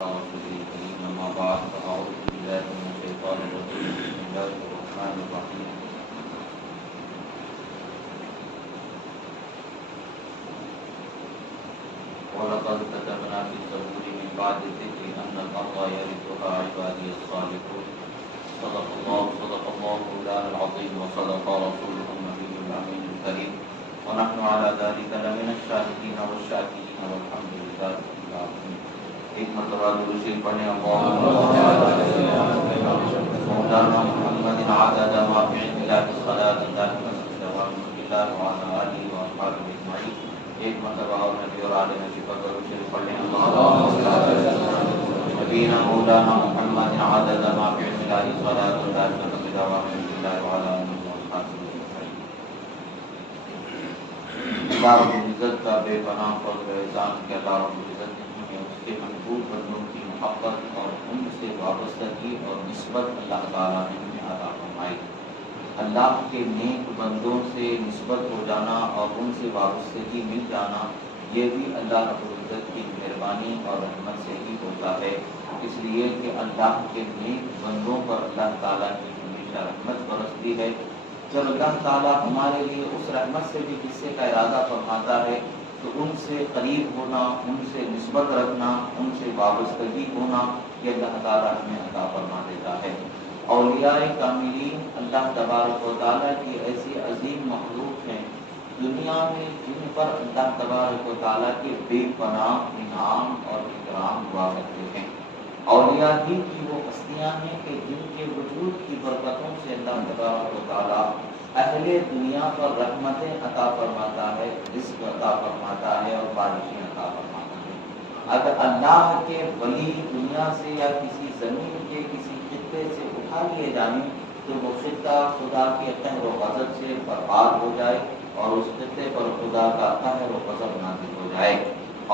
رسول الكريم أما بعد فأعوذ بالله من الشيطان الرجيم بسم الله الرحمن الرحيم ولقد كتبنا في الزبور من بعد الذكر أن الأرض يرثها عبادي الصالحون صدق الله مولانا العظيم وصدق رسوله النبي الأمين الكريم ونحن على ذلك لمن الشاهدين والشاكرين والحمد لله رب العالمين. ایک مرتبہ درود شریف پڑھیں مولانا محمد عدد ما في علم الله بالصلاة دائما دوام الله وعلى آله وأصحابه أجمعين. ایک مرتبہ اور نبی اور آل نبی پر درود شریف پڑھیں نبینا مولانا محمد عدد ما في علم الله بالصلاة دائما دوام الله وعلى آله وأصحابه أجمعين. اللہ رب العزت کا بے پناہ فضل و احسان کہ اللہ رب العزت اس کے محبوب بندوں کی محبت اور ان سے وابستگی اور نسبت اللہ تعالیٰ نے ہمیں عطا فرمائی. اللہ کے نیک بندوں سے نسبت ہو جانا اور ان سے وابستگی مل جانا یہ بھی اللہ رب العزت کی مہربانی اور رحمت سے ہی ہوتا ہے. اس لیے کہ اللہ کے نیک بندوں پر اللہ تعالیٰ کی ہمیشہ رحمت برستی ہے. جب اللہ تعالیٰ ہمارے لیے اس رحمت سے بھی حصے کا ارادہ فرماتا ہے تو ان سے قریب ہونا، ان سے نسبت رکھنا، ان سے وابستگی ہونا یہ اللہ تعالیٰ ہمیں عطا فرما دیتا ہے. اولیاء کاملین اللہ تبارک و تعالیٰ کی ایسی عظیم مخلوق ہیں دنیا میں جن پر اللہ تبارک و تعالیٰ کے بے پناہ انعام اور اکرام ہوا کرتے ہیں. اولیاء ہی کی وہ ہستیاں ہیں کہ جن کے وجود کی برکتوں سے اللہ تبارک و تعالیٰ اہل دنیا پر رحمتیں عطا فرماتا ہے، رزق عطا فرماتا ہے اور بارشیں عطا فرماتا ہے. اگر اللہ کے ولی دنیا سے یا کسی زمین کے کسی خطے سے اٹھا لیے جائیں تو وہ خطہ خدا کے قہر و غضب سے برباد ہو جائے اور اس خطے پر خدا کا قہر و غضب نازل ہو جائے.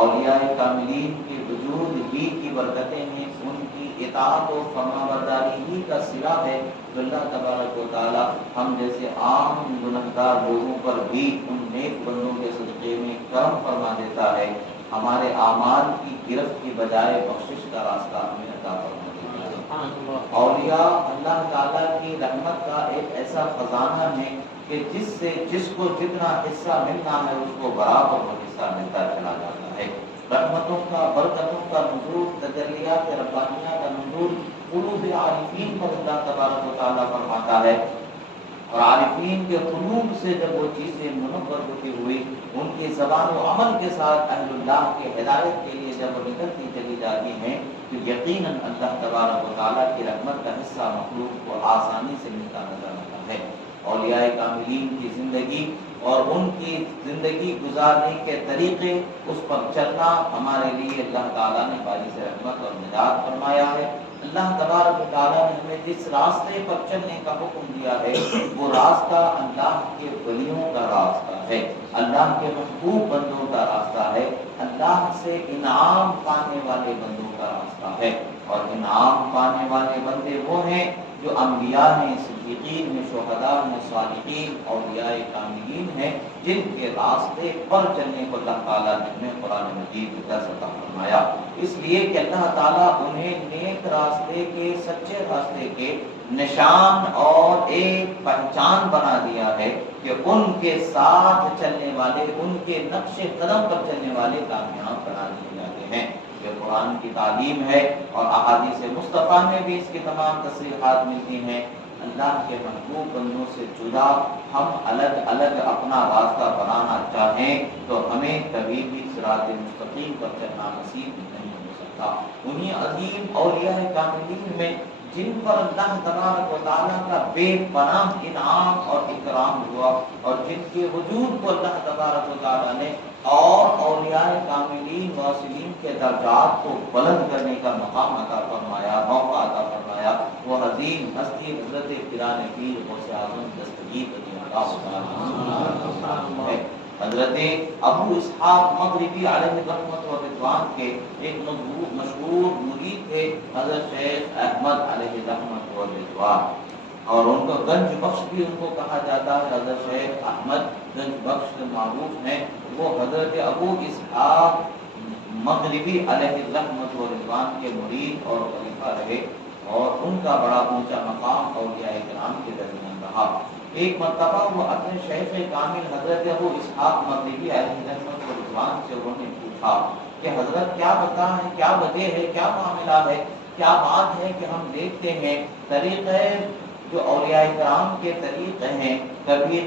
اولیاء کاملین کے وجود ہی کی برکتیں ہیں، ان کی اطاعت و فرما برداری ہی کا صلہ ہے. اللہ تبارک و تعالی ہم جیسے عام گنہگار لوگوں پر بھی ان نیک بندوں کے صدقے میں کرم فرما دیتا ہے. ہمارے اعمال کی گرفت کی بجائے بخشش کا راستہ ہمیں عطا فرما دیتا ہے. اولیاء اللہ تعالیٰ کی رحمت کا ایک ایسا خزانہ ہے کہ جس کو جتنا حصہ ملنا ہے اس کو برابر وہ حصہ ملتا چلا جاتا ہے. رحمتوں کا، برکتوں کا نزول، تجلیات ربانیہ کا نزول قلوب عارفین پر اللہ تبارک و تعالیٰ فرماتا ہے. اور عارفین کے قلوب سے جب وہ چیزیں منور ہوتی ہوئی ان کی زبان و عمل کے ساتھ اہل اللہ کے ہدایت کے لیے جب وہ نکلتی چلی جاتی ہیں تو یقیناً اللہ تبارک و تعالیٰ کی رحمت کا حصہ مخلوق کو آسانی سے ملتا نظر آتا ہے. اولیاء کاملین کی زندگی اور ان کی زندگی گزارنے کے طریقے، اس پر چلنا ہمارے لیے اللہ تعالیٰ نے باعث رحمت اور نجات فرمایا ہے. اللہ تبارک و تعالیٰ نے ہمیں جس راستے پر چلنے کا حکم دیا ہے وہ راستہ اللہ کے ولیوں کا راستہ ہے، اللہ کے محبوب بندوں کا راستہ ہے، اللہ سے انعام پانے والے بندوں کا راستہ ہے. اور انعام پانے والے بندے وہ ہیں جو انبیاء ہیں، صدیقین ہیں، شہداء ہیں، صالحین، اولیاء کاملین ہیں، جن کے راستے پر چلنے کو اللہ تعالیٰ نے ہمیں قرآن مجید میں درس عطا فرمایا. اس لیے کہ اللہ تعالیٰ انہیں نیک راستے کے، سچے راستے کے نشان اور ایک پہچان بنا دیا ہے کہ ان کے ساتھ چلنے والے، ان کے نقش قدم پر چلنے والے کامیاب بنا دیے جاتے ہیں. یہ قرآن کی تعلیم ہے اور احادیث مصطفیٰ میں بھی اس کی تمام تصریحات ملتی ہیں. اللہ کے محبوب بندوں سے جدا ہم الگ الگ اپنا راستہ بنانا چاہیں تو ہمیں کبھی بھی صراط مستقیم پر چلنا نصیب نہیں ہو سکتا. انہیں عظیم اولیاء کاملین میں جن پر اللہ تبارک و تعالیٰ کا بے پناہ انعام اور اکرام ہوا اور جن کے وجود کو اللہ تبارک و تعالیٰ نے اور اولیاء کاملین واصلین کے درجات کو بلند کرنے کا مقام عطا فرمایا، موقع عطا فرمایا، وہ عظیم ہستی حضرت پیران پیر غوث اعظم دستگیر رضی اللہ تعالیٰ ہے. حضرت ابو اسحاق مغربی علیہ رحمت و رضوان کے ایک مشہور مرید تھے حضرت شیخ احمد علیہ رحمت و رضوان، اور ان کو گنج بخش بھی ان کو کہا جاتا ہے. حضرت شیخ احمد گنج بخش معروف ہیں. وہ حضرت ابو اسحاق مغربی علیہ الرحمت و رضوان کے مرید اور خلیفہ رہے اور ان کا بڑا اونچا مقام اولیاء کرام کے درمیان رہا۔ ایک مرتبہ وہ اپنے شیخ کامل حضرت ابو اسحاق مغربی علیہ الرحمت و رضوان سے انہوں نے پوچھا کہ حضرت کیا بتائیں، کیا وجہ ہے، کیا معاملہ ہے، کیا بات ہے کہ ہم دیکھتے ہیں طریقے جو اولیاء کرام کے طریقے ہیں، کبھی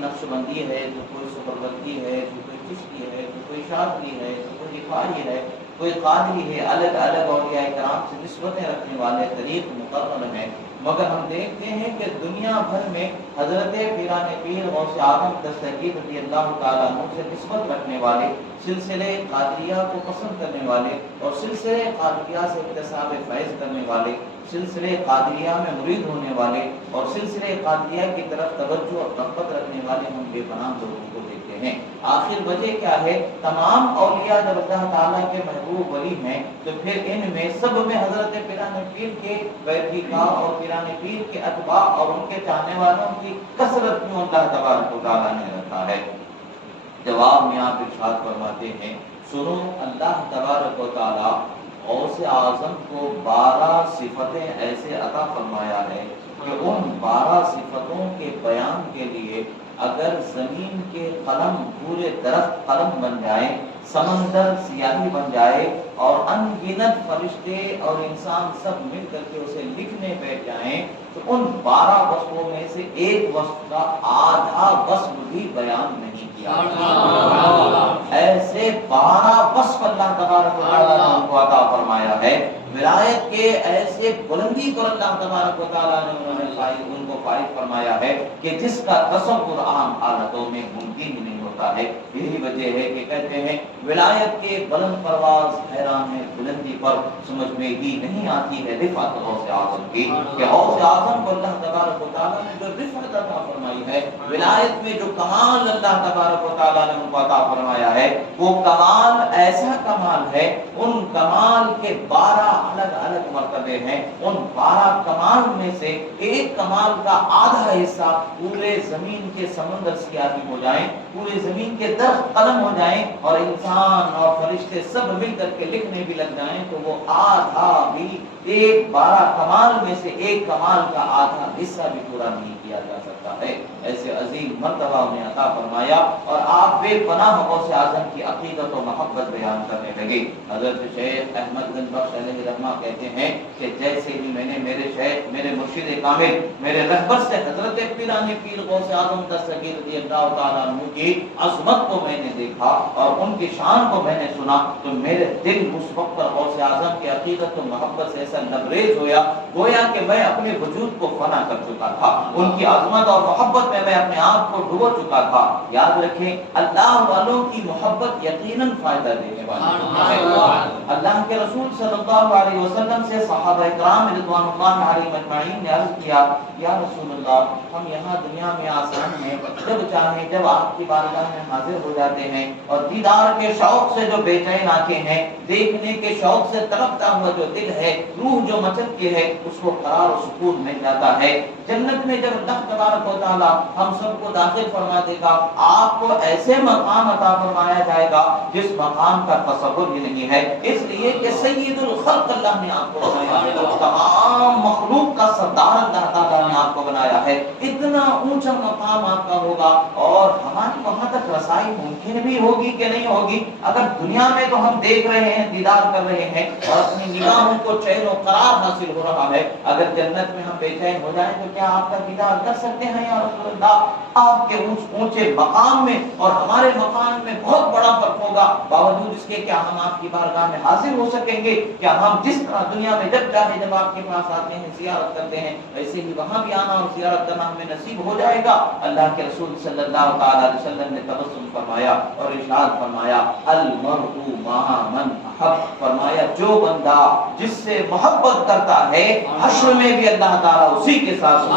نقش بندی ہے، تو کوئی سہروردی ہے، تو کوئی چشتی ہے، تو کوئی شاذلی ہے، تو کوئی رفاعی ہے، کوئی قادری ہے، الگ الگ اولیاء کرام سے نسبتیں رکھنے والے طریق مقرر ہیں، مگر ہم دیکھتے ہیں کہ دنیا بھر میں حضرت پیران پیر غوث اعظم دستگیر رضی اللہ تعالیٰ عنہ سے نسبت رکھنے والے، سلسلے قادریہ کو پسند کرنے والے اور سلسلے قادریہ سے اکتساب فیض کرنے والے، سلسلے قادریہ میں مرید ہونے والے اور سلسلے قادریہ کی طرف توجہ اور رغبت رکھنے والے ہم بے پناہ لوگوں کو دیکھتے ہیں۔ آخر وجہ کیا ہے؟ تمام اولیاء جب اللہ تعالیٰ کے محبوب ولی ہیں تو پھر ان میں سب میں حضرت پیران پیر کے پیروی کا اور پیران پیر کے اتباع اور ان کے چاہنے والوں کی کثرت کیوں اللہ تبارک و تعالیٰ نے رکھا ہے؟ جواب میں آپ ارشاد فرماتے ہیں، سنو، اللہ تبارک و تعالیٰ غوث اعظم کو 12 صفتیں ایسے عطا فرمایا ہے کہ ان 12 صفتوں کے بیان کے لیے اگر زمین کے قلم، پورے درخت قلم بن جائیں، سمندر سیاہی بن جائے اور ان گنت فرشتے اور انسان سب مل کر کے اسے لکھنے بیٹھ جائیں تو ان 12 وصفوں میں سے ایک وصف کا آدھا وصف بھی بیان نہیں کیا۔ ایسے 12 وصف اللہ تبارک و تعالیٰ نے ان کو عطا فرمایا ہے۔ ولایت کے ایسے بلندی پر اللہ تبارک و تعالیٰ نے ان کو فائز فرمایا ہے کہ جس کا تصور عام حالتوں میں ممکن ہی نہیں ہوتا ہے۔ یہی وجہ ہے کہ کہتے ہیں ولایت کے بلند پرواز حیران ہے بلندی پر سمجھ میں ہی نہیں آتی ہے رفعت غوث اعظم کی، کہ غوث اعظم کو اللہ تبارک و تعالیٰ نے جو رفعت عطا فرمائی ہے، ولایت میں جو کمال اللہ تبارک و تعالیٰ نے ان کو عطا فرمایا ہے، وہ کمال ایسا کمال ہے، ان کمال کے 12 الگ الگ مرتبے ہیں۔ ان 12 کمال میں سے ایک کمال کا آدھا حصہ پورے زمین کے سمندر سیاہی ہو جائیں، پورے زمین کے درخت قلم ہو جائیں اور انسان اور فرشتے سب مل کر کے لکھنے بھی لگ جائیں تو وہ آدھا بھی ایک 12 کمال میں سے ایک کمال کا آدھا حصہ بھی پورا نہیں کیا جا سکتا ہے۔ ایسے عظیم مرتبہ انہیں عطا فرمایا اور آپ بے پناہ غوث اعظم کی عقیدت و محبت بیان کرنے لگے۔ حضرت شیخ احمد گنج بخش علیہ رحمہ کہتے ہیں کہ جیسے ہی میں نے میرے شیخ، میرے مرشد کامل، میرے رہبر سے حضرت پیران پیر غوث اعظم دستگیر رضی اللہ تعالیٰ عنہ کی عظمت کو میں نے دیکھا اور ان کی شان کو میں نے سنا تو میرے دل اس وقت پر غوث اعظم کی عقیدت و محبت سے ایسا لبریز ہویا گویا کہ میں اپنے وجود کو فنا کر چکا تھا، ان کی عظمت اور محبت میں اپنے آپ کو ڈبو چکا تھا۔ یاد رکھیں اللہ والوں کی محبت یقیناً فائدہ دینے والی ہے۔ اللہ کے رسول صلی اللہ علیہ وسلم سے صحابہ کرام رضوان اللہ علیہم اجمعین نے عرض کیا، یا رسول اللہ، ہم یہاں دنیا میں آسان ہیں، جب چاہیں جب آپ کی بارگاہ میں حاضر ہو جاتے ہیں اور دیدار کے شوق سے جو بے چین آنکھیں ہیں، دیکھنے کے شوق سے تڑپتا ہوا جو دل ہے، روح جو مچلتی ہے، اس کو قرار و سکون مل جاتا ہے۔ جنت میں جب اللہ تبارک و تعالی ہم سب کو داخل فرما دے گا، آپ کو ایسے مقام عطا فرمایا جائے گا جس مقام کا تصور ہی نہیں ہے، اس لیے کہ سید الخلق اللہ نے آپ کو بنایا ہے، تمام مخلوق کا سردار اللہ تعالیٰ نے آپ کو بنایا ہے، اتنا اونچا مقام آپ کا ہوگا اور ہماری وہاں تک رسائی ممکن بھی ہوگی کہ نہیں ہوگی؟ اگر دنیا میں تو ہم دیکھ رہے ہیں، دیدار کر رہے ہیں اور اپنی نگاہوں کو چین و قرار حاصل ہو رہا ہے، اگر جنت میں ہم بے چین ہو جائیں تو کیا آپ کا دیدار کر سکتے ہیں یا رسول اللہ؟ آپ کے اونچے مقام میں اور ہمارے مقام میں بہت بڑا فرق ہوگا، باوجود اس کے کیا ہم آپ کی بارگاہ میں حاضر ہو سکیں گے؟ کیا ہم جس طرح دنیا میں جب چاہے جب آپ کے پاس آتے ہیں زیارت کرتے ہیں، ویسے ہی وہاں بھی آنا اور زیارت کرنا ہمیں نصیب ہو جائے گا؟ اللہ کے رسول صلی اللہ تعالی علیہ وسلم نے تبسم فرمایا اور ارشاد فرمایا، المرء مع من احب، فرمایا جو بندہ جس سے محبت کرتا ہے حشر میں بھی اللہ تعالیٰ اسی کے ساتھ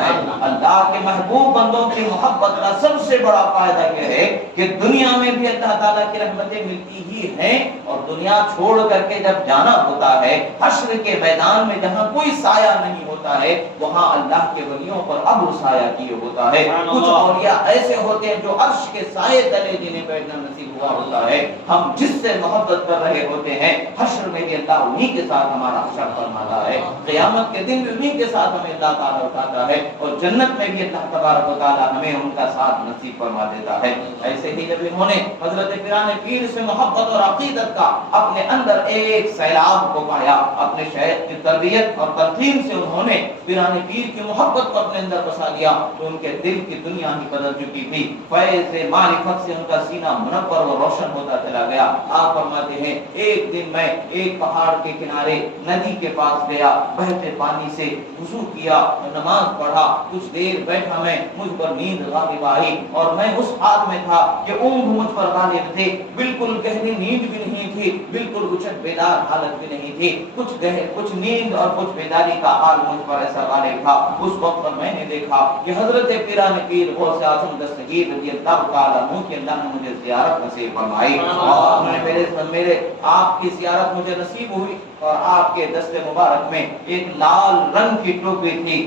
ہے۔ اللہ کے محبوب بندوں کی محبت کا سب سے بڑا فائدہ یہ ہے کہ دنیا میں بھی اللہ تعالیٰ کی رحمتیں ملتی ہی ہیں اور دنیا چھوڑ کر کے جب جانا ہوتا ہے حشر کے میدان میں جہاں کوئی سایہ نہیں ہوتا ہوتا ہے وہاں اللہ کے ولیوں پر ابر سایہ کیے ہوتا ہے. کچھ اولیاء ایسے ہوتے ہیں جو عرش کے سائے تلے جنہیں بیٹھنا نصیب ہوا ہوتا ہے. ہم جس سے محبت کر رہے ہوتے ہیں حشر میں بھی اللہ انہی کے ساتھ ہمارا حشر فرماتا ہے, قیامت کے دن بھی انہی کے ساتھ ہمیں اللہ تعالیٰ اٹھاتا ہے, اور جنت میں بھی اللہ تبارک و تعالیٰ ہمیں ان کا ساتھ نصیب فرما دیتا ہے. ایسے ہی جب انہوں نے حضرت پیران پیر سے محبت اور عقیدت کا اپنے اندر ایک سیلاب کو پایا, اپنے شیخ کی تربیت اور تلقین سے انہوں نے پیران پیر کی محبت کو اپنے اندر بسا لیا, تو ان کے دل کی دنیا ہی بدل چکی تھی. فیض معرفت سے ان کا سینہ منور اور روشن ہوتا چلا گیا. آپ فرماتے ہیں ایک دن میں ایک پہاڑ کے کنارے ندی کے پاس گیا, بہتے پانی سے وضو کیا, نماز پڑھا, کچھ دیر بیٹھا میں, مجھ پر نیند غالب آئی اور میں اس حال میں تھا کہ اونگ مجھ پر غالب تھے. بالکل گہری نیند بھی نہیں تھی, بالکل کچھ بیدار حالت بھی نہیں تھی, کچھ نیند اور کچھ بیداری کا حال مجھ پر ایسا غالب تھا. اس وقت پر میں نے دیکھا کہ حضرت پیران پیر غوث اعظم دستگیر رضی اللہ تعالیٰ عنہ کی اللہ نے مجھے زیارت نصیب فرمائی, اور میرے آپ کی زیارت مجھے نصیب ہوئی, اور آپ کے دست مبارک میں ایک لال رنگ کی ٹوپی تھی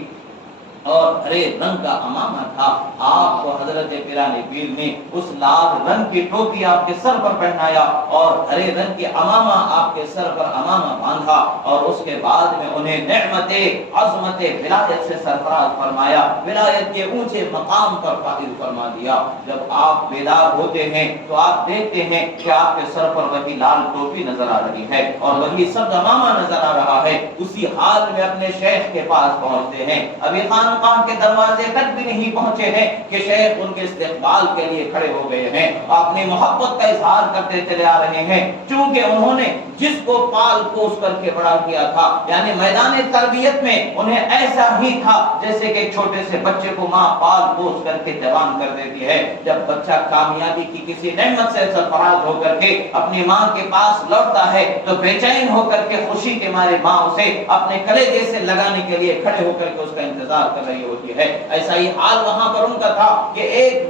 اور ہرے رنگ کا امامہ تھا. آپ کو حضرت پیران پیر نے اس لال رنگ کی ٹوپی آپ کے سر پر پہنایا اور ہرے رنگ کی امامہ آپ کے سر پر امامہ باندھا, اور اس کے بعد میں انہیں نعمت عظمت ولایت سے سرفراز فرمایا, ولایت کے اونچے مقام پر فائز فرما دیا. جب آپ بیدار ہوتے ہیں تو آپ دیکھتے ہیں کہ آپ کے سر پر وہی لال ٹوپی نظر آ رہی ہے اور وہی سبز امامہ نظر آ رہا ہے. اسی حال میں اپنے شیخ کے پاس پہنچتے ہیں. ابھی خانقاہ کے دروازے تک بھی نہیں پہنچے ہیں کہ شیخ ان کے استقبال کے لیے کھڑے ہو گئے ہیں, اپنی محبت کا اظہار کرتے چلے آ رہے ہیں. چونکہ انہوں نے جس کو پال پوس کر کے بڑا کیا تھا, یعنی میدان تربیت میں انہیں ایسا ہی تھا جیسے کہ چھوٹے سے بچے کو ماں پال پوس کر کے جوان کر دیتی ہے. جب بچہ کامیابی کی کسی نعمت سے سرفراز ہو کر کے اپنی ماں کے پاس لوٹتا ہے تو بے چین ہو کر کے خوشی کے مارے ماں اسے اپنے کلیجے سے لگانے کے لیے کھڑے ہو کر کے اس کا انتظار کر رہی ہوتی ہے. ایسا ہی حال وہاں پر ان کا تھا کہ ایک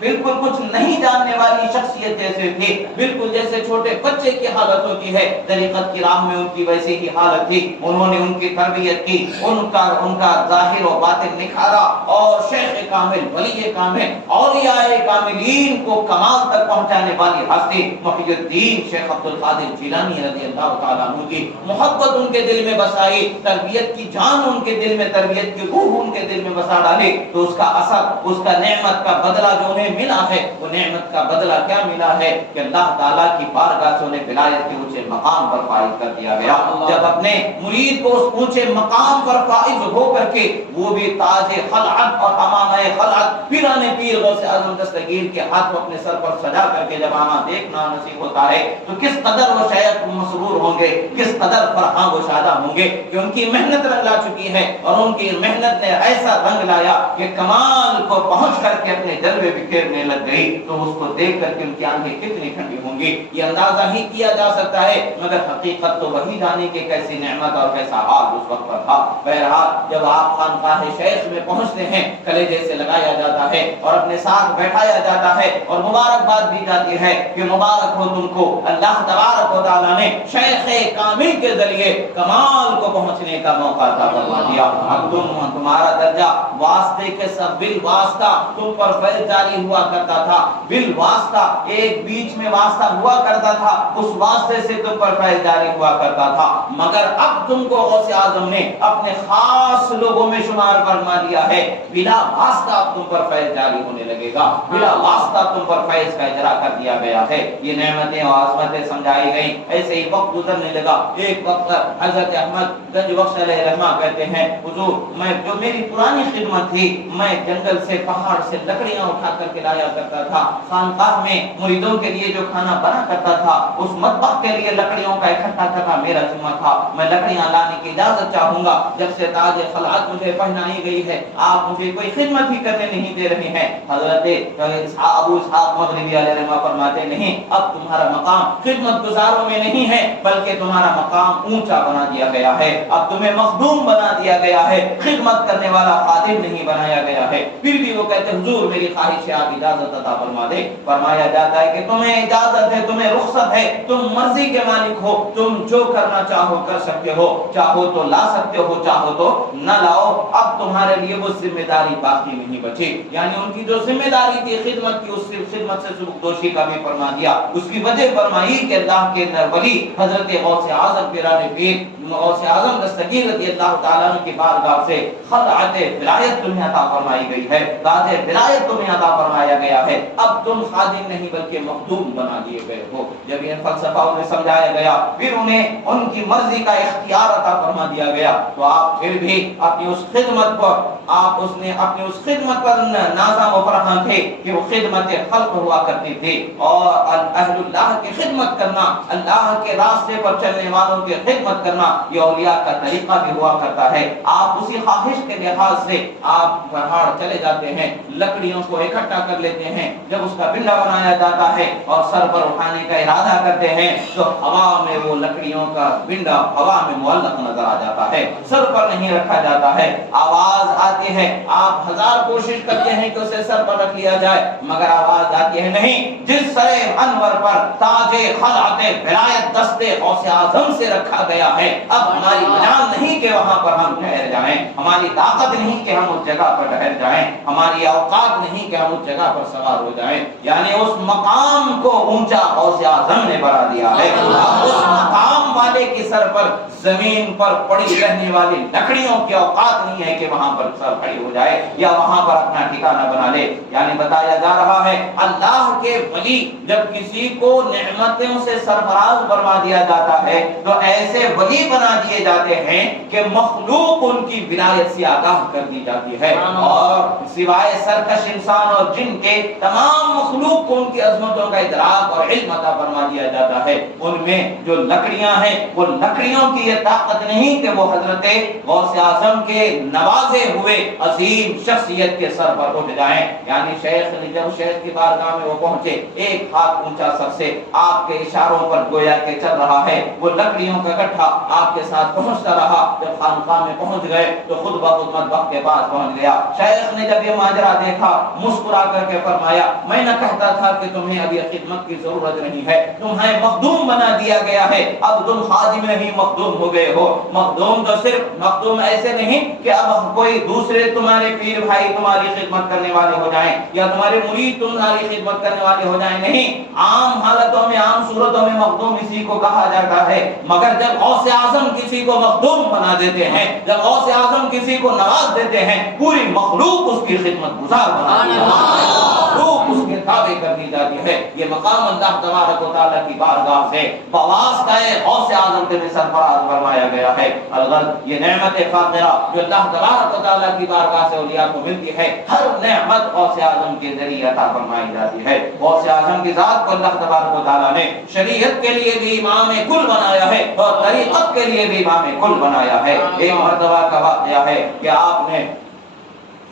بالکل کچھ نہیں جاننے والی شخصیت جیسے تھی, بالکل جیسے چھوٹے بچے کی حالت ہوتی ہے, طریقت کی راہ میں ان کی ویسی ہی حالت تھی. انہوں نے ان کی تربیت کی, ان کا ظاہر و باطن نکھارا, اور شیخ کامل, ولی کامل, اولیاء کاملین کو کمال تک پہنچانے والی ہستی محی الدین شیخ عبد القادر جیلانی رضی اللہ تعالیٰ عنہ کی محبت ان کے دل میں بسائی, تربیت کی جان ان کے دل میں, تربیت کی روح ان کے دل میں بسا ڈالی. تو اس کا اثر, اس کا نعمت کا بدلہ جو انہیں ملا ہے, وہ نعمت کا بدلہ کیا ملا ہے کہ اللہ تعالیٰ کی بارگاہ سے انہیں ولایت کے اونچے مقام پر فائز کر دیا گیا. جب اپنے مرید کو اس اونچے مقام پر فائز ہو کر کے وہ بھی تاج خلعت اور امامہ خلعت پیران پیر غوث اعظم دستگیر کے ہاتھ اپنے سر پر سجا کر کے جب آنا دیکھنا نصیب ہوتا ہے تو کس قدر وہ شیخ مسرور ہوں گے, کس قدر فرحاں گشادہ ہوں گے کہ ان کی محنت رنگ لا چکی ہے, اور ان کی محنت نے ایسا رنگ لایا کہ کمال کو پہنچ کر کے اپنے جلوے بکھیرنے لگ گئی. تو اس کو دیکھ کر کے ان کی آنکھیں کتنی ٹھنڈی ہوں گی یہ اندازہ ہی کیا جا سکتا ہے, مگر حقیقت تو وہی جانے کہ کیسی نعمت اور کیسا حال اس وقت پر تھا. بہرحال جب آپ خانقاہ شیخ میں پہنچتے ہیں, کلیجے سے لگایا جاتا ہے اور اپنے ساتھ بیٹھایا جاتا ہے, اور مبارکباد دی جاتی ہے کہ مبارک ہو تم کو, اللہ تبارک و تعالیٰ نے شیخ کامل کے ذریعے کمال کو پہنچنے کا موقع عطا فرما دیا. اب تمہارا درجہ واسطے کے سب بالواسطہ تم پر فیض جاری ہوا کرتا تھا, بالواسطہ ایک بیچ میں واسطہ ہوا کرتا تھا, اس واسطے سے تم پر فیض جاری ہوا کرتا تھا, مگر اب تم کو غوث اعظم نے اپنے خاص لوگوں میں شمار فرما دیا ہے. بلا واسطہ اب تم پر فیض جاری ہونے لگے گا, بلا واسطہ تم پر فیض کا اجرا کر دیا گیا ہے. یہ نعمتیں اور عظمتیں سمجھائی گئی. ایسے ہی وقت گزرنے لگا. ایک وقت حضرت احمد گنج بخش علیہ رحمہ کہتے ہیں, حضور میں جو میری پرانی خدمت تھی, میں جنگل سے پہاڑ سے لکڑیاں اٹھا کر کے لایا کرتا تھا, خانقاہ میں مریدوں کے لیے جو کھانا بنا کرتا تھا اس مطبخ کے لیے لکڑیوں کا اکٹھا کرنا میرا ذمہ تھا. میں لکڑیاں لانے کی اجازت چاہوں گا. جب سے تاج خلعت مجھے پہنائی گئی ہے آپ مجھے کوئی خدمت بھی کرنے نہیں دے رہے ہیں. حضرت ابو اسحاق مغربی علیہ رحمہ فرماتے نہیں, اب تمہارا مقام خدمت گزاروں میں نہیں ہے بلکہ بلکہ تمہارا مقام اونچا بنا دیا گیا ہے، اب تمہیں مخدوم بنا دیا گیا ہے، خدمت کرنے والا خادم نہیں بنایا گیا ہے۔ پھر بھی وہ کہتے ہیں حضور میری خواہش ہے آپ اجازت عطا فرما دیں۔ فرمایا جاتا ہے کہ تمہیں اجازت ہے، تمہیں رخصت ہے، تم مرضی کے مالک ہو، تم جو کرنا چاہو کر سکتے ہو، چاہو تو لا سکتے ہو، چاہو تو نہ لاؤ۔ اب تمہارے لیے وہ ذمہ داری باقی نہیں بچی، یعنی ان کی جو ذمہ داری تھی خدمت کی، اس خدمت سے سبکدوشی کا بھی فرما دیا۔ اس کی وجہ فرمائی کہ اللہ کے ولی حضرت غوث اعظم پیران پیر غوث اعظم دستگیر رضی اللہ تعالیٰ عنہ کی بارگاہ سے خلعت ولایت تمہیں عطا فرمائی گئی ہے، تاج ولایت تمہیں عطا فرمایا گیا ہے، اب تم خادم نہیں بلکہ مخدوم بنا دیے گئے ہو۔ جب یہ فلسفہ انہیں سمجھایا گیا، پھر انہیں ان کی مرضی کا اختیار عطا فرما دیا گیا، تو آپ پھر بھی اپنی اس خدمت پر اپنی اس خدمت پر نازاں و فرحاں تھے کہ وہ خدمت خلق ہوا کرتی تھی، اور اہل اللہ کی خدمت کرنا، اللہ کے راستے پر چلنے والوں کی خدمت کرنا، یہ اولیاء کا طریقہ بھی ہوا کرتا ہے۔ آپ اسی خواہش کے لحاظ سے آپ پہاڑ چلے جاتے ہیں، لکڑیوں کو اکٹھا کر لیتے ہیں، جب اس کا بنڈا بنایا جاتا ہے اور سر پر اٹھانے کا ارادہ کرتے ہیں تو ہوا میں وہ لکڑیوں کا بنڈا ہوا میں معلق نظر آ جاتا ہے، سر پر نہیں رکھا جاتا ہے، آواز آتی ہے، آپ ہزار کوشش کرتے ہیں کہ اسے سر پر رکھ لیا جائے مگر آواز آتی ہے نہیں۔ جس سر انور پر تاج خلعت ولایت دست غوث اعظم سے رکھا گیا ہے، اب ہماری مجال نہیں کہ وہاں پر ہم ٹھہر جائیں، ہماری طاقت نہیں کہ ہم اس جگہ پر ٹھہر جائیں، ہماری اوقات نہیں کہ ہم اس جگہ پر سوار ہو جائیں، یعنی اس مقام کو اونچا غوث اعظم نے بنا دیا ہے۔ اب اس مقام والے کی سر پر زمین پر پڑی رہنے والی لکڑیوں کی اوقات نہیں ہے کہ وہاں پر سر کھڑی ہو جائے یا وہاں پر اپنا ٹھکانہ بنا لے، یعنی بتایا جا رہا ہے اللہ کے ولی جب کسی کو نعمتوں سے سرفراز فرما دیا جاتا ہے تو ایسے ولی بنا دیے جاتے ہیں کہ مخلوق ان کی ولایت سے آگاہ کر دی جاتی ہے، اور سوائے سرکش انسان اور جن کے تمام مخلوق کو ان کی عظمتوں کا ادراک اور علم عطا فرما دیا جاتا ہے۔ ان میں جو لکڑیاں ہیں وہ لکڑیوں کی یہ طاقت نہیں کہ وہ حضرت غوث اعظم کے نوازے ہوئے عظیم شخصیت کے سر پر اٹھ جائیں، یعنی شیخ نے جب شیخ کی بارگاہ میں وہ پہنچے، ایک ہاتھ اونچا سب سے آپ کے اشاروں پر گویا کہ چل رہا ہے، وہ لکڑیوں کا گٹھا آپ کے ساتھ پہنچتا رہا، جب خانقاہ میں پہنچ گئے تو خود بخود مطبخ کے پاس پہنچ گیا۔ شیخ نے جب یہ ماجرا دیکھا مسکرا کر کے فرمایا میں نہ کہتا تھا کہ تمہیں ابھی خدمت کی ضرورت نہیں ہے، تمہیں مخدوم بنا دیا گیا ہے، اب تم خادم ہی مخدوم ہو گئے ہو۔ مخدوم تو صرف مخدوم ایسے نہیں کہ اب کوئی دوسرے تمہارے پیر بھائی تمہاری خدمت کرنے والے ہو جائیں یا تمہارے مرید تمہاری خدمت کرنے والے ہو جائیں، نہیں، عام حالتوں میں عام صورتوں میں مخدوم اسی کو کہا جاتا ہے، مگر جب غوث اعظم کسی کو مخدوم بنا دیتے ہیں، جب غوث اعظم کسی کو نواز دیتے ہیں، پوری مخلوق اس کی خدمت گزار بنا دیتی ہے، مخلوق اس کے تابع کر دی جاتی ہے۔ یہ مقام اللہ تبارک و تعالیٰ کی بارگاہ سے بواسطہ غوث اعظم کے سرفراز فرمایا گیا ہے۔ الغرض یہ نعمت فاقرہ جو اللہ تبارک و تعالیٰ کی بارگاہ سے اولیاء کو ملتی ہے، ہر نعمت غوث اعظم کے ذریعے عطا فرمائی جاتی ہے۔ غوث اعظم کی ذات کو اللہ تبارک و تعالیٰ نے شریعت کے لیے بھی امام کل بنایا ہے اور طریقت کے لیے بھی امام کل بنایا ہے۔ ایک مرتبہ کا واقعہ ہے کہ آپ نے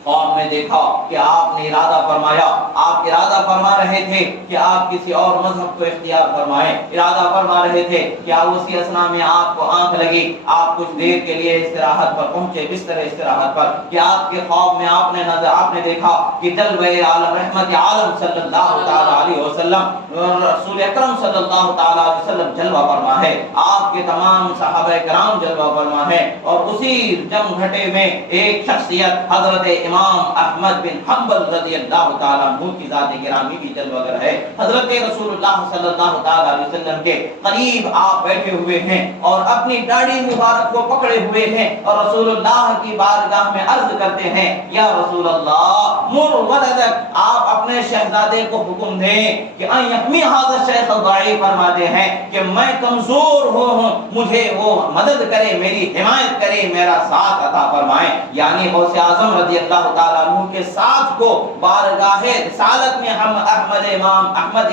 خواب میں دیکھا کہ آپ نے ارادہ فرمایا، آپ ارادہ فرما رہے تھے کہ آپ کسی اور مذہب کو اختیار فرمائیں، ارادہ فرما رہے تھے کہ اسی اسنا میں آپ کو آنکھ لگی، آپ کچھ دیر کے لیے استراحت پر پہنچے، بستر استراحت پر، کہ آپ کے خواب میں آپ نے دیکھا کہ جلوہ عالم رحمت عالم صلی اللہ تعالی علیہ وسلم، رسول اکرم صلی اللہ تعالی علیہ وسلم جلوہ فرما ہے، آپ کے تمام صحابہ کرام جلوہ فرما ہے، اور اسی جم گھٹے میں ایک شخصیت حضرت امام احمد بن حنبل رضی اللہ تعالیٰ عنہ کی ذات گرامی بھی جلوہ گر ہے۔ حضرت رسول اللہ صلی اللہ تعالیٰ علیہ وسلم کے قریب آپ بیٹھے ہوئے ہیں اور اپنی داڑھی مبارک کو پکڑے ہوئے ہیں اور رسول اللہ کی بارگاہ میں عرض کرتے ہیں یا رسول اللہ مر ولدک، آپ اپنے شہزادے کو حکم دیں کہ ان یحمی ھذا الشیخ الضعیف، فرماتے ہیں کہ میں کمزور ہوں مجھے وہ مدد کرے، میری حمایت کرے، میرا ساتھ عطا فرمائے۔ یعنی غوث اعظم رضی اللہ تعالیٰ عنہ کے ساتھ کو بارگاہ رسالت میں ہم امام احمد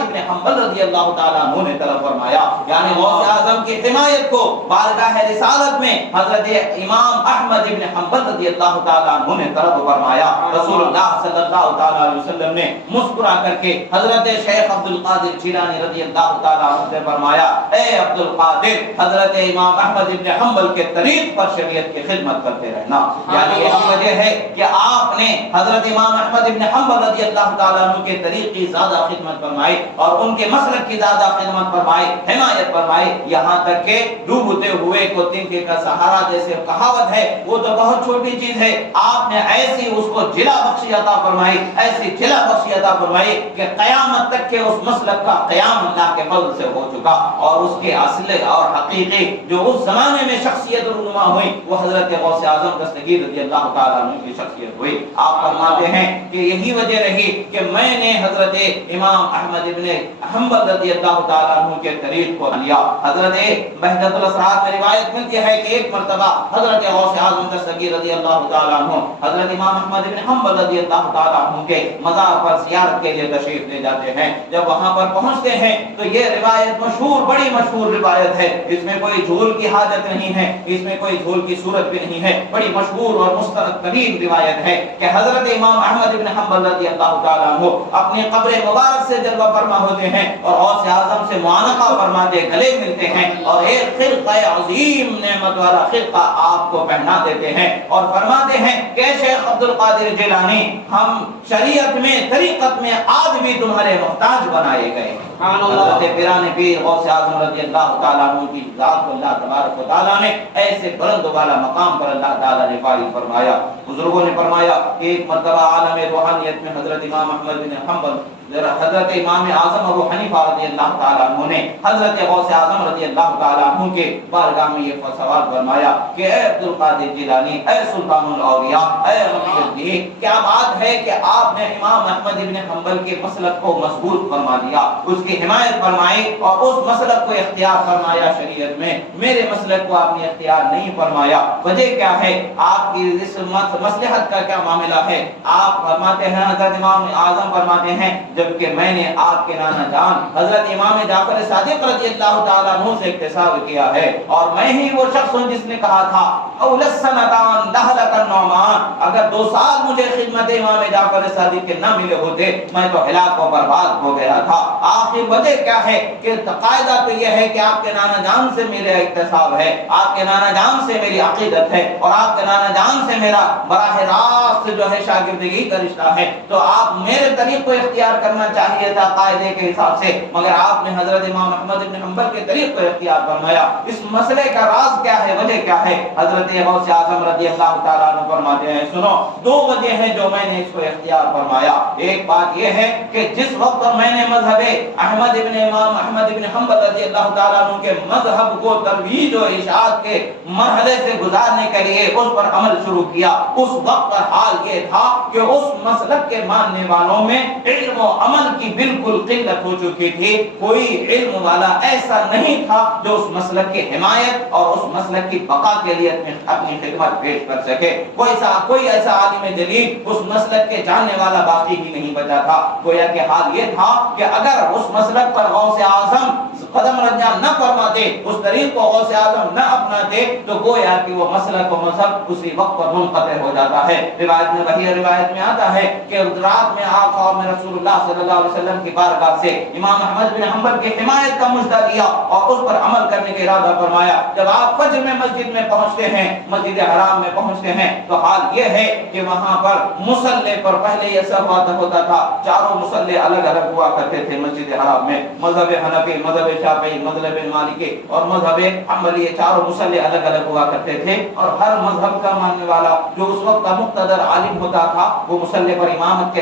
ابن حنبل رضی اللہ تعالیٰ عنہ نے طلب فرمایا۔ یعنی غوث اعظم کی حمایت کو بارگاہ رسالت میں حضرت امام احمد ابن حنبل رضی اللہ تعالیٰ عنہ نے طلب فرمایا۔ رسول اللہ صلی اللہ تعالیٰ علیہ وسلم نے مسکرا کر کے حضرت شیخ عبد القادر جیلانی رضی اللہ تعالیٰ عنہ سے فرمایا، اے عبد القادر، حضرت امام احمد ابن حنبل کے طریق پر شریعت کی خدمت کرتے رہنا۔ یعنی یہی وجہ ہے کہ آپ نے حضرت امام احمد ابن حنبل رضی اللہ تعالیٰ عنہ کے طریق کی زیادہ خدمت فرمائی اور ان کے مسلک کی زیادہ خدمت فرمائی، حمایت فرمائی، یہاں تک کہ ڈوبتے ہوئے کو تنکے کا سہارا جیسے کہاوت ہے، وہ تو بہت چھوٹی چیز ہے، آپ نے ایسی اس کو جلا بخشی عطا فرمائی، ایسی جلا بخشی عطا فرمائی کہ قیامت تک کے اس مسلک کا قیام اللہ کے فضل سے ہو چکا، اور اس کے اصل اور حقیقی جو اس زمانے میں شخصیت رونما ہوئی وہ حضرت غوث اعظم دستگیر رضی اللہ تعالیٰ عنہ کی شخصیت ہوئی۔ آپ فرماتے ہیں کہ یہی وجہ رہی کہ میں نے حضرت امام احمد ابن حنبل رضی اللہ تعالیٰ عنہ کے طریق کو لیا۔ حضرت بہجت الاسرار میں روایت ملتی ہے کہ ایک مرتبہ حضرت غوث اعظم دستگیر رضی اللہ تعالیٰ عنہ حضرت امام احمد ابن حنبل رضی اللہ تعالیٰ عنہ کے مزار پر زیارت کے لیے تشریف لے جاتے ہیں۔ جب وہاں پر پہنچتے ہیں تو یہ روایت مشہور، بڑی مشہور روایت ہے، اس میں کوئی جھول کی حاجت نہیں ہے، اس میں کوئی جھول کی صورت بھی نہیں ہے، بڑی مشہور اور مستند ترین روایت ہے کہ حضرت امام احمد ابن حنبل رضی اللہ تعالیٰ عنہ اپنی قبر مبارک سے جلوہ فرما ہوتے ہیں اور غوث اعظم سے معانقہ فرماتے، گلے ملتے ہیں اور ایک خرقہ عظیم نعمت والا خرقہ آپ کو پہنا دیتے ہیں اور فرماتے ہیں کہ شیخ عبد القادر جیلانی، ہم شریعت میں، طریقت میں آج بھی تمہارے محتاج بنائے گئے ہیں۔ حضرت پیران پیر غوث اعظم رضی اللہ تعالیٰ عنہ کی ذات کو اللہ تبارک و تعالیٰ نے ایسے بلند والا مقام پر اللہ تعالیٰ نے فائز فرمایا۔ بزرگوں نے فرمایا کہ ایک مرتبہ عالم روحانیت میں حضرت امام احمد بن حنبل، حضرت امام اعظم ابو حنیفہ رضی اللہ تعالیٰ عنہ نے حضرت غوث اعظم رضی اللہ تعالیٰ عنہ کے بارگاہ میں یہ سوال فرمایا کہ اے عبد القادر جیلانی، اے سلطان الاولیاء، اے مقی الدین، کیا بات ہے کہ آپ نے امام احمد بن حنبل کے مسلک کو مضبوط فرما دیا، اس کی حمایت فرمائی اور اس مسلک کو اختیار فرمایا شریعت میں، میرے مسلک کو آپ نے اختیار نہیں فرمایا، وجہ کیا ہے؟ آپ کی اس مصلحت کا کیا معاملہ ہے؟ آپ فرماتے ہیں، حضرت امام اعظم فرماتے ہیں، جبکہ میں نے آپ کے نانا جان حضرت امام جعفر صادق رضی اللہ تعالیٰ عنہ سے اکتساب کیا ہے اور میں ہی وہ شخص ہوں جس نے کہا تھا اولس سنتان دہلک النعمان، اگر 2 سال مجھے خدمت امام جعفر صادق کے نہ ملے ہوتے میں تو ہلاک و برباد ہو گیا تھا۔ آخر وجہ کیا ہے کہ قاعدہ تو یہ ہے کہ آپ کے نانا جان سے میرا اکتساب ہے، آپ کے نانا جان سے میری عقیدت ہے اور آپ کے نانا جان سے میرا براہ راست جو ہے شاگردگی کا رشتہ ہے، تو آپ میرے طریق کو اختیار کرنا چاہیے تھا قاعدے کے حساب سے، مگر آپ نے حضرت امام احمد بن حنبل کے طریق کو اختیار فرمایا۔ اس مسئلے کا راز کیا ہے، وجہ کیا ہے؟ حضرت غوث اعظم رضی اللہ تعالیٰ عنہ فرماتے ہیں، سنو، 2 وجہ ہیں جو میں نے اس کو اختیار فرمایا۔ ایک بات یہ ہے کہ جس وقت میں نے مذہب امام احمد بن حنبل رضی اللہ تعالیٰ عنہ کے مذہب کو ترویج و اشاعت کے مرحلے سے گزارنے کے لیے اس پر عمل شروع کیا، اس وقت حال یہ تھا کہ اس مسلک کے ماننے والوں میں علم و عمل کی بالکل قلت ہو چکی تھی، کوئی علم والا ایسا نہیں تھا جو اس مسلک کی حمایت اور اس مسلک کی بقا کے لیے اپنی خدمت پیش کر سکے، کوئی ایسا عالم جلیل اس مسلک کے جاننے والا باقی ہی نہیں بچا تھا۔ گویا کہ حال یہ تھا کہ اگر اس مسلک پر غوث اعظم قدم رجع نہ فرماتے، اس طریق کو غوث اعظم نہ اپناتے، تو گویا کہ وہ مسلک و مذہب اسی وقت پر منقطع ہو جاتا ہے۔ روایت میں وہی روایت میں آتا ہے کہ رات میں آقا اور رسول اللہ صلی اللہ علیہ وسلم کی بارگاہ سے امام احمد بن حنبل کی حمایت کا مژدہ دیا اور اس پر عمل کرنے کا ارادہ فرمایا۔ جب آپ فجر میں مسجد میں پہنچتے ہیں، مسجد حرام میں پہنچتے ہیں، تو حال یہ ہے کہ وہاں پر مصلی پر پہلے یہ سب ہوتا تھا، 4 مصلی الگ الگ ہوا کرتے تھے مسجد حرام میں، مذہب حنفی، مذہب شافعی، مذہب مالکی اور مذہب حنبلی، یہ 4 مصلی الگ الگ ہوا کرتے تھے اور ہر مذہب کا ماننے والا جو اس وقت کا مقتدر عالم ہوتا تھا وہ مصلی پر امامت کے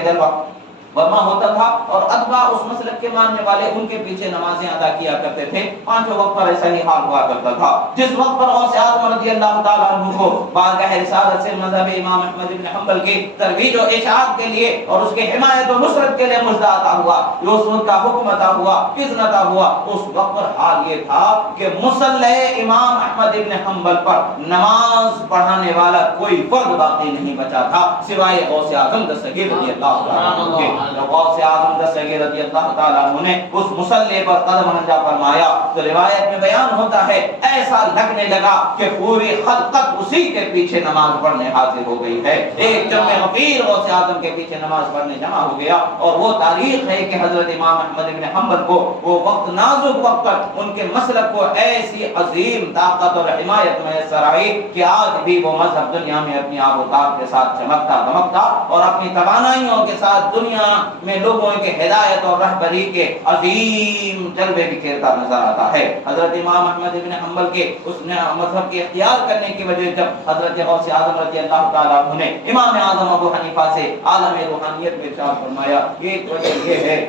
ورما ہوتا تھا اور اتباع اس مسلک کے ماننے والے ان کے پیچھے نمازیں ادا کیا کرتے تھے. پانچوں وقت پر ایسا ہی حال ہوا کرتا تھا. جس وقت پر غوث اعظم رضی اللہ تعالیٰ عنہ کو بارگاہ رسالت سے مذہب امام احمد بن حنبل کی ترویج و اشاعت کے لیے اور اس کی حمایت و نصرت کے لیے مژدہ عطا ہوا، اس وقت کا حکم عطا ہوا، اذن عطا ہوا، اس وقت پر حال یہ تھا کہ مصلی امام احمد بن حنبل پر نماز پڑھانے والا کوئی فرد باقی نہیں بچا تھا سوائے غوث اعظم دستگیر رضی اللہ تعالیٰ عنہ کے. جب غوث اعظم دستگیر رضی اللہ تعالیٰ عنہ نے اس مصلی پر قدم رنجا فرمایا تو روایت میں بیان ہوتا ہے ایسا لگنے لگا کہ پوری خلقت اسی کے پیچھے نماز پڑھنے حاضر ہو گئی ہے. ایک جمع غفیر غوث اعظم کے پیچھے نماز پڑھنے جمع ہو گیا. اور وہ تاریخ ہے کہ حضرت امام احمد بن حنبل کو وہ وقت نازک وقت پر ان کے مسلک کو ایسی عظیم طاقت اور حمایت میسر آئی کہ آج بھی وہ مذہب دنیا میں اپنی آب و تاب کے ساتھ چمکتا دمکتا اور اپنی توانائیوں کے ساتھ دنیا میں لوگوں کے ہدایت اور رہبری کے عظیم جلوے بکھیرتا نظر آتا ہے. حضرت امام احمد بن حنبل کے اس نے مذہب کے اختیار کرنے کی وجہ جب حضرت غوث اعظم رضی اللہ تعالیٰ عنہ نے امام اعظم ابو حنیفہ سے عالم روحانیت میں ارشاد فرمایا ایک وجہ یہ ہے،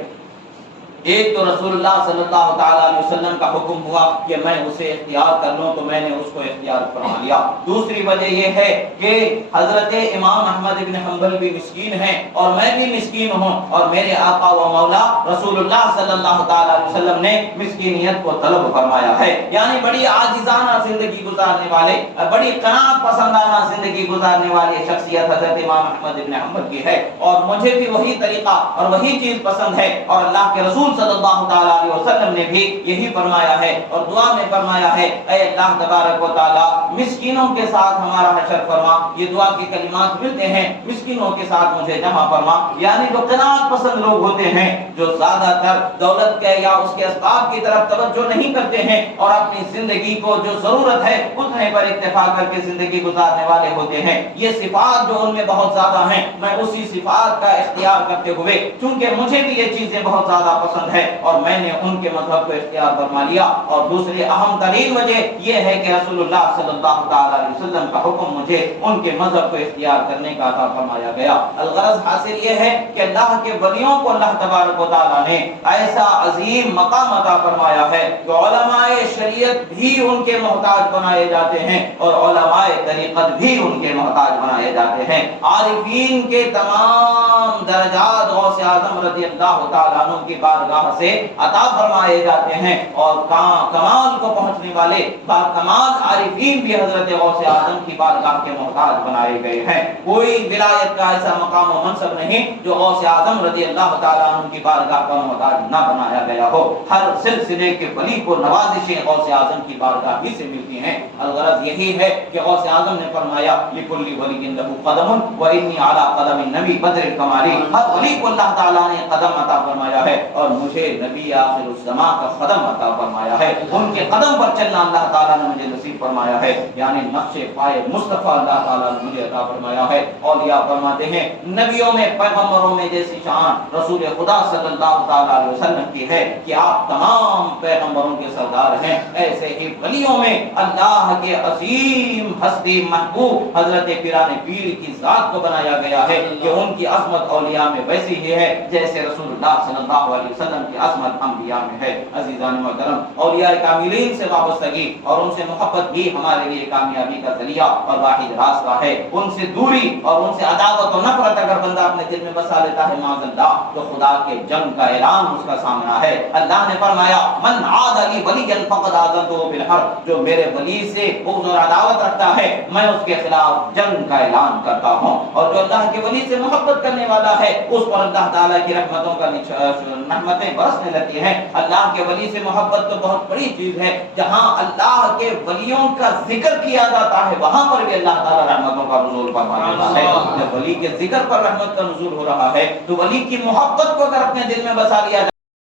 ایک تو رسول اللہ صلی اللہ تعالیٰ علیہ وسلم کا حکم ہوا کہ میں اسے اختیار کر لوں تو میں نے اس کو اختیار فرما لیا. دوسری وجہ یہ ہے کہ حضرت امام احمد بن حنبل بھی مسکین ہیں اور میں بھی مسکین ہوں اور میرے آقا و مولا رسول اللہ صلی اللہ تعالیٰ علیہ وسلم نے مسکینیت کو طلب فرمایا ہے. یعنی بڑی عاجزانہ زندگی گزارنے والے، بڑی قناعت پسندانہ زندگی گزارنے والی شخصیت حضرت امام احمد بن حنبل کی ہے اور مجھے بھی وہی طریقہ اور وہی چیز پسند ہے. اور اللہ کے رسول صلی اللہ تعالیٰ علیہ وسلم نے بھی یہی فرمایا ہے اور دعا میں فرمایا ہے اے اللہ تبارک و تعالیٰ مسکینوں کے ساتھ ہمارا حشر فرما. یہ دعا کے کلمات ملتے ہیں مسکینوں کے ساتھ مجھے جمع فرما. یعنی جو قناعت پسند لوگ ہوتے ہیں جو زیادہ تر دولت کے یا اس کے اسباب کی طرف توجہ نہیں کرتے ہیں اور اپنی زندگی کو جو ضرورت ہے اتنے پر اکتفا کر کے زندگی گزارنے والے ہوتے ہیں، یہ صفات جو ان میں بہت زیادہ ہیں میں اسی صفات کا اختیار کرتے ہوئے چونکہ مجھے بھی یہ چیزیں بہت زیادہ پسند ہے اور میں نے ان کے مذہب کو اختیار فرما لیا. اور دوسری اہم ترین وجہ یہ ہے کہ رسول اللہ صلی اللہ تعالیٰ علیہ وسلم کا حکم مجھے ان کے مذہب کو اختیار کرنے کا عطا فرمایا گیا. الغرض حاصل یہ ہے کہ اللہ کے ولیوں کو اللہ تبارک و تعالیٰ نے ایسا عظیم مقام عطا فرمایا ہے کہ علماء شریعت بھی ان کے محتاج بنائے جاتے ہیں اور علماء طریقت بھی ان کے محتاج بنائے جاتے ہیں. عارفین کے تمام درجات غوث اعظم رضی اللہ تعالیٰ عنہ کی بارگاہ سے عطا فرمائے جاتے ہیں اور کمال کو پہنچنے والے کمال عارفین بھی حضرت غوث اعظم کی بارگاہ کے محتاج بنائے گئے ہیں. کوئی ولایت کا ایسا مقام و منصب نہیں جو غوث اعظم رضی اللہ تعالیٰ عنہ کی بارگاہ کا محتاج نہ بنایا گیا ہو. ہر سلسلے کے ولی کو نوازشیں غوث اعظم کی بارگاہ ہی سے ملتی ہیں. الغرض یہی ہے کہ غوث اعظم نے فرمایا لکل ولی لہ قدم وانی علی قدم النبی بدر الکمالی. ہر ولی کو اللہ تعالیٰ نے قدم عطا فرمایا ہے اور مجھے نبی آخر الزمان کا قدم عطا فرمایا ہے. ان کے قدم پر چلنا اللہ تعالیٰ نے مجھے نصیب فرمایا ہے. یعنی نقش پائے مصطفیٰ اللہ تعالیٰ نے مجھے عطا فرمایا ہے. اولیاء فرماتے ہیں نبیوں میں پیغمبروں میں جیسی شان رسول خدا صلی اللہ تعالیٰ علیہ وسلم کی ہے کہ آپ تمام پیغمبروں کے سردار ہیں، ایسے ہی ولیوں میں اللہ کے عظیم ہستی محبوب حضرت پیران پیر کی ذات کو بنایا گیا ہے کہ ان کی عظمت اولیاء میں ویسی ہی ہے جیسے رسول اللہ صلی اللہ علیہ وسلم کی عظمت انبیاء میں ہے. عزیزان محترم، اولیاء کاملین سے وابستگی اور ان سے محبت بھی ہمارے لیے کامیابی کا ذریعہ اور واحد راستہ ہے. ان سے دوری اور ان سے عداوت و نفرت اگر بندہ اپنے دل میں بسا لیتا ہے معاذ اللہ تو خدا کے جنگ کا اعلان اس کا سامنا ہے. اللہ نے فرمایا من عاد لی ولیا فقد آذنتہ بالحرب، جو میرے ولی سے بغض اور عداوت رکھتا ہے میں اس کے خلاف جنگ کا اعلان کرتا ہوں. اور جو اللہ کے ولی سے محبت کرنے والا ہے اس پر اللہ تعالیٰ کی رحمتوں کا رحمتیں برسنے لگتی ہیں. اللہ کے ولی سے محبت تو بہت بڑی چیز ہے. جہاں اللہ کے ولیوں کا ذکر کیا جاتا ہے وہاں پر بھی اللہ تعالیٰ رحمتوں کا نزول فرما دیتا ہے. جب ولی کے ذکر پر رحمت کا نزول ہو رہا ہے تو ولی کی محبت کو اگر اپنے دل میں بسا لیا